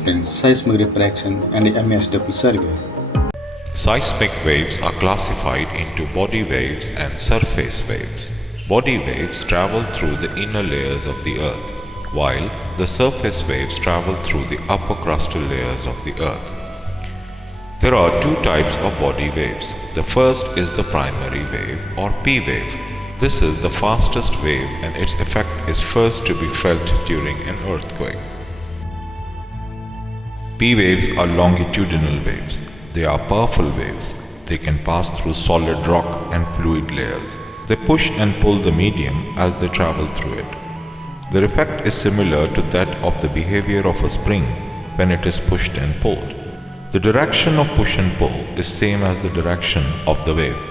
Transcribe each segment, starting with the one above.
explain seismic refraction and MSW survey. Seismic waves are classified into body waves and surface waves. Body waves travel through the inner layers of the earth, while the surface waves travel through the upper crustal layers of the earth. There are two types of body waves. The first is the primary wave or P wave. This is the fastest wave and its effect is first to be felt during an earthquake. P waves are longitudinal waves. They are powerful waves. They can pass through solid rock and fluid layers. They push and pull the medium as they travel through it. Their effect is similar to that of the behavior of a spring when it is pushed and pulled. The direction of push and pull is same as the direction of the wave.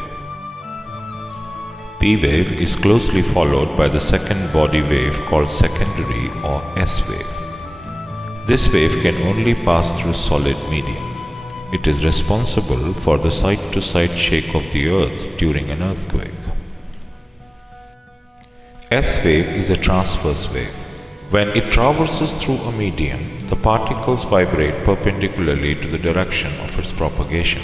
P wave is closely followed by the second body wave called secondary or S wave. This wave can only pass through solid medium. It is responsible for the side-to-side shake of the earth during an earthquake. S wave is a transverse wave. When it traverses through a medium, the particles vibrate perpendicularly to the direction of its propagation.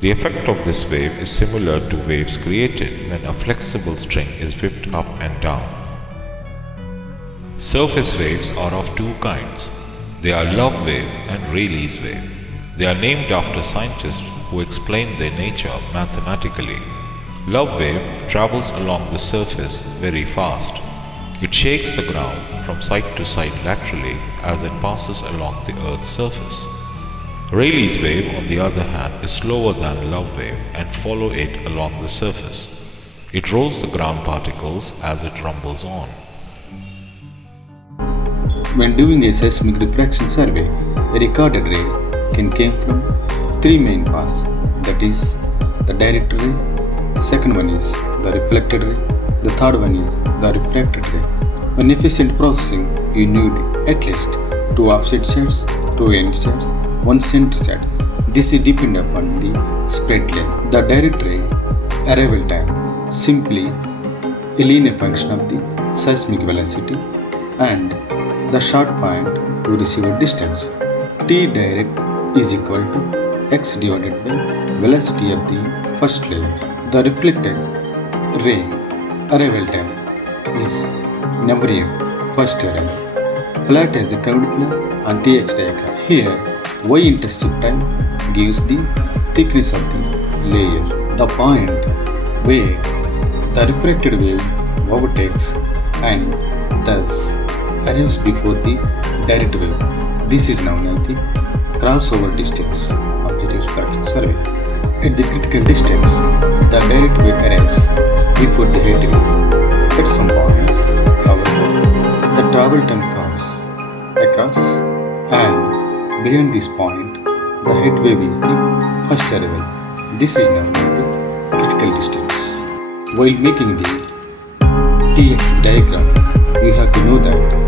The effect of this wave is similar to waves created when a flexible string is whipped up and down. Surface waves are of two kinds. They are Love wave and Rayleigh's wave. They are named after scientists who explain their nature mathematically. Love wave travels along the surface very fast. It shakes the ground from side to side laterally as it passes along the Earth's surface. Rayleigh's wave, on the other hand, is slower than Love wave and follow it along the surface. It rolls the ground particles as it rumbles on. When doing a seismic refraction survey, a recorded ray can come from three main paths, that is, the direct ray, the second one is the reflected ray, the third one is the refracted ray. When efficient processing, you need at least two offset sets, two end sets, one center set. This is dependent upon the spread length. The direct ray arrival time simply a linear function of the seismic velocity and the short point to receiver distance. T direct is equal to x divided by velocity of the first layer. The reflected ray arrival time is number m, first arrival. Plot as a curved plot on TX diagram. Here, y-intercept time gives the thickness of the layer. The point where the refracted wave overtakes and thus arrives before the direct wave. This is known as the crossover distance of the refraction survey. At the critical distance, the direct wave arrives before the head wave. At some point, however, the travel time comes across and beyond this point, the head wave is the first arrival. This is known as the critical distance. While making the TX diagram, we have to know that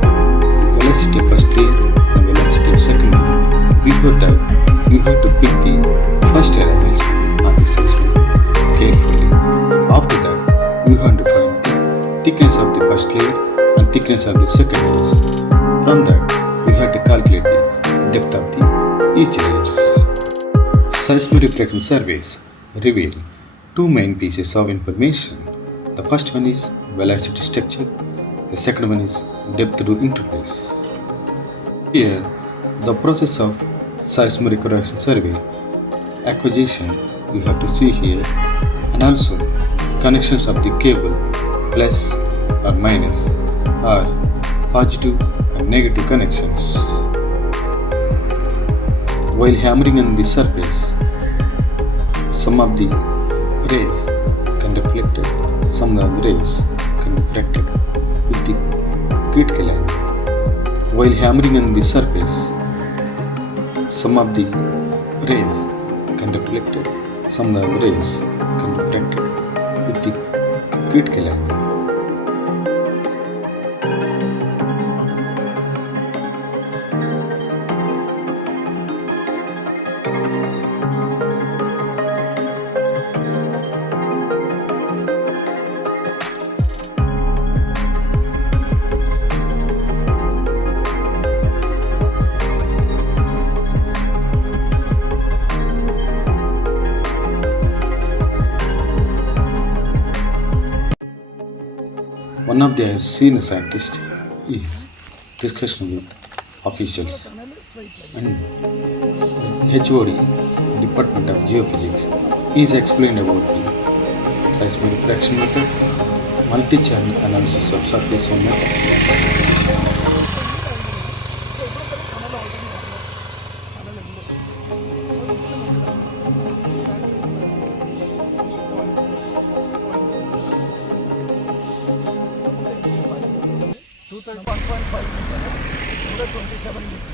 velocity of first layer and velocity of second layer. Before that, you have to pick the first arrivals on the seismic carefully. After that, you have to find the thickness of the first layer and thickness of the second layers. From that, you have to calculate the depth of the each layers. Seismic refraction surveys reveal two main pieces of information. The first one is velocity structure. The second one is depth to interface. Here, the process of seismic refraction survey acquisition you have to see here, and also connections of the cable plus or minus or positive and negative connections. While hammering on the surface, some of the rays can reflect it, some of the rays can be refracted with the critical angle. While hammering on the surface, some of the rays can reflect it, some of the rays can be refracted with the critical angle. One of their senior scientists is discussion with officials and HOD, Department of Geophysics, is explained about the seismic refraction method, multi-channel analysis of surface zone method. ഇവിടെ 27 metre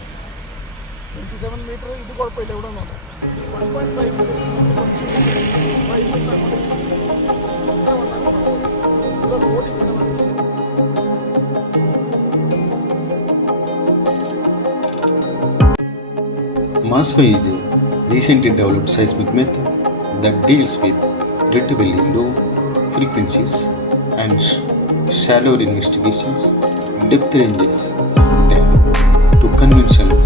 27 metre ഇത് കുഴപ്പമില്ല ഇവിടെ വന്നു 1.5 metre കുറച്ച് 5 metre ഇവിടെ വന്നാൽ ഇവിടെ road ഇങ്ങനെ വന്നു. MASFA is a recently developed seismic method that deals with relatively low frequencies and shallow investigations. Depth ranges than to conventional